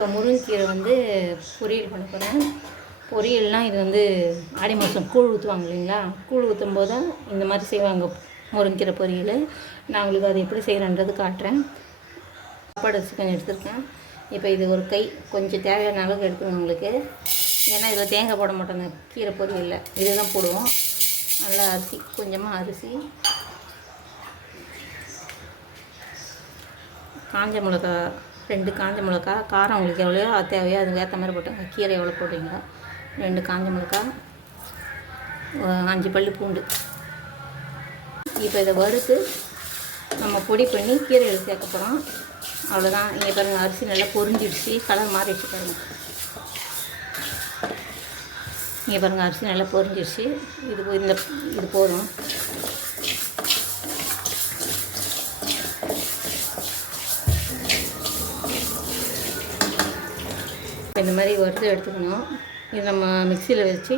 இப்போ முருங்கைக்கீரை வந்து பொரியல் பண்ண போகிறேன். பொரியல்னால் இது வந்து ஆடி மாதம் கூழ் ஊற்றுவாங்க இல்லைங்களா? கூழ் ஊற்றும் போது தான் இந்த மாதிரி செய்வாங்க முருங்கைக்கீரை பொரியல். நான் உங்களுக்கு அதை எப்படி செய்கிறேன்றது காட்டுறேன். சாப்பாடு அரிசி கொஞ்சம் எடுத்துருக்கேன். இப்போ இது ஒரு கை கொஞ்சம் தேவையான அளவுக்கு எடுத்துக்கணும் உங்களுக்கு. ஏன்னா இதில் தேங்காய் போட மாட்டோங்க கீரை பொரியலில், இது தான் போடுவோம். நல்லா அரிசி, கொஞ்சமாக அரிசி, காஞ்ச மிளகா 2 காஞ்ச மிளகா, காரம் உங்களுக்கு எவ்வளோ அது தேவையோ அதுக்கு ஏற்ற மாதிரி போட்டுங்க. கீரை எவ்வளோ போடுறீங்களோ 2 காஞ்ச மிளகா, 5 பல் பூண்டு. இப்போ இதை வறுத்து நம்ம பொடி பண்ணி கீரையில் சேர்க்க போகிறோம். அவ்வளோதான். இங்கே பாருங்கள், அரிசி நல்லா பொரிஞ்சிடுச்சு, கலர் மாறிடுச்சு பாருங்கள். இங்கே பாருங்கள், அரிசி நல்லா பொரிஞ்சிடுச்சு. இது போதும். இந்த மாதிரி வறுத்து எடுத்துக்கணும். இது நம்ம மிக்சியில் வச்சு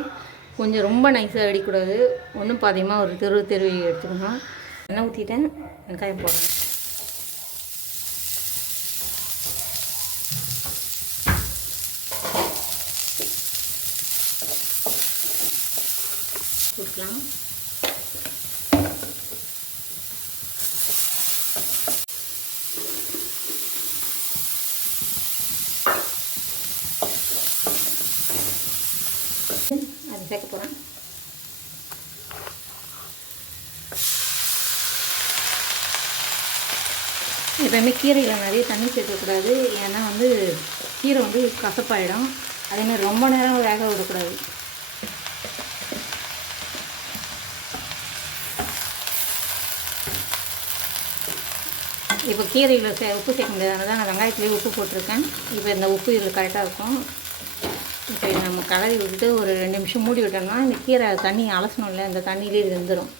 கொஞ்சம் ரொம்ப நைஸாக அடிக்கூடாது, ஒன்றும் பாதியமாக ஒரு தெருவி எடுத்துக்கணும். எண்ணெய் ஊற்றிட்டேன், வெங்காயம் போடுறேன். ஊற்றலாம். அது சேர்க்க போகிறேன். எப்போயுமே கீரையில் நிறைய தண்ணி சேர்க்கக்கூடாது, ஏன்னா வந்து கீரை வந்து கசப்பாயிடும். அதேமாதிரி ரொம்ப நேரம் வேக விடக்கூடாது. இப்போ கீரையில் உப்பு சேர்க்க முடியாதனால தான் நான் வெங்காயத்துலேயே உப்பு போட்டிருக்கேன். இப்போ இந்த உப்பு இதில் கரெக்டாக இருக்கும். இப்போ நம்ம கலரி விட்டுட்டு ஒரு 2 நிமிஷம் மூடி விட்டோம்னா இந்த கீரை தண்ணி அலசணும்ல, இந்த தண்ணியிலே இது வெந்துடும்.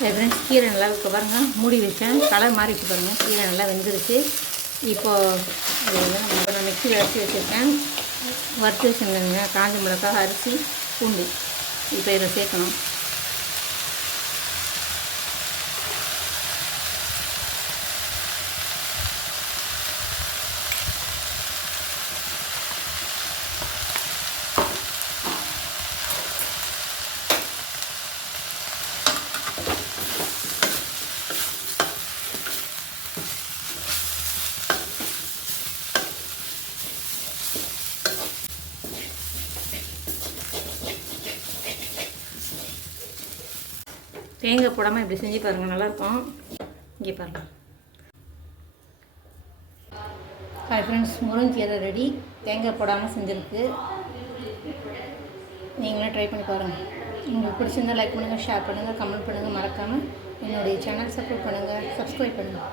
ஃப்ரெண்ட்ஸ், கீரை நல்லா இப்போ பாருங்கள், மூடி வச்சேன், கலர் மாறிச்சு பாருங்கள், கீரை நல்லா வெந்துருச்சு. இப்போது இது வந்து நான் மிக்சியில் அரைச்சி வச்சுருக்கேன். வறுத்து வச்சுருந்தேங்க காஞ்ச மிளகாய், அரிசி, பூண்டு. இப்போ இதை சேர்க்கணும். தேங்காய் போடாமல் இப்படி செஞ்சு பாருங்கள், நல்லாயிருக்கும். இங்கே பாருங்கள். ஹாய் ஃப்ரெண்ட்ஸ், முருங்கைக்கீரை ரெடி. தேங்காய் போடாமல் செஞ்சுருக்கு. நீங்களும் ட்ரை பண்ணி பாருங்கள். உங்களுக்கு பிடிச்சிருந்தால் லைக் பண்ணுங்கள், ஷேர் பண்ணுங்கள், கமெண்ட் பண்ணுங்கள். மறக்காமல் என்னுடைய சேனல் சப்போர்ட் பண்ணுங்கள், சப்ஸ்கிரைப் பண்ணுங்கள்.